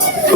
Abi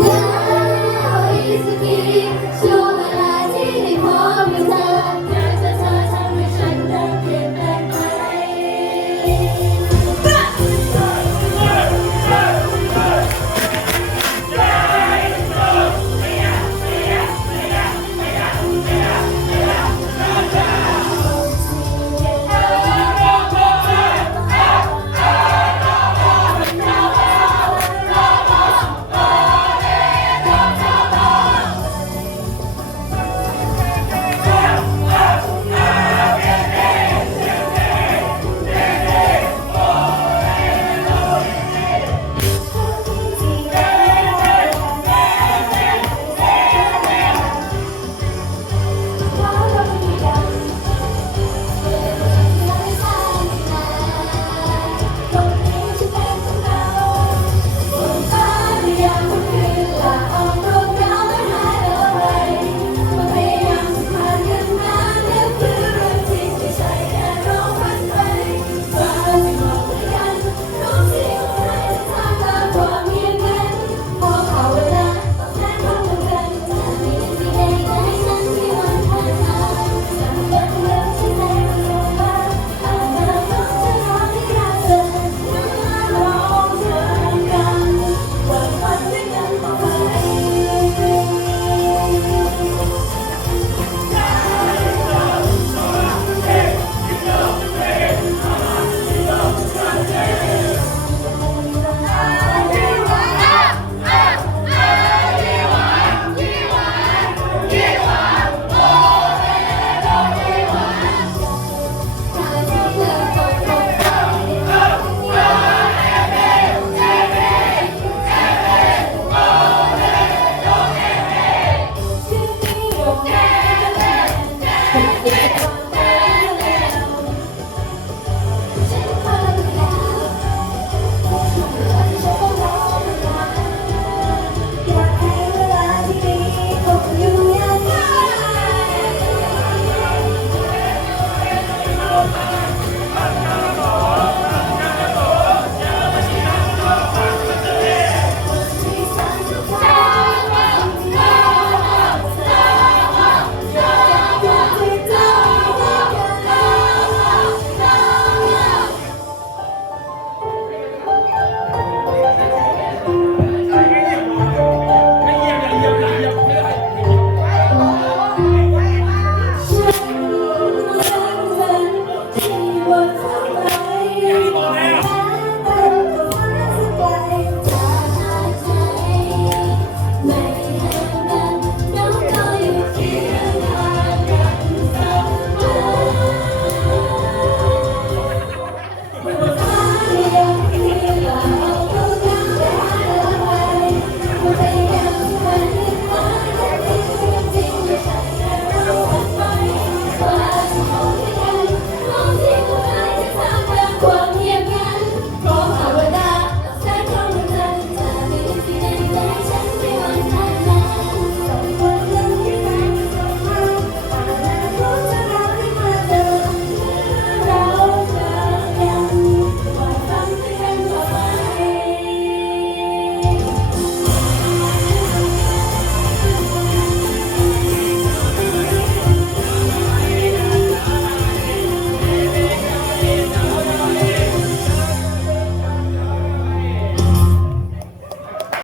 Go!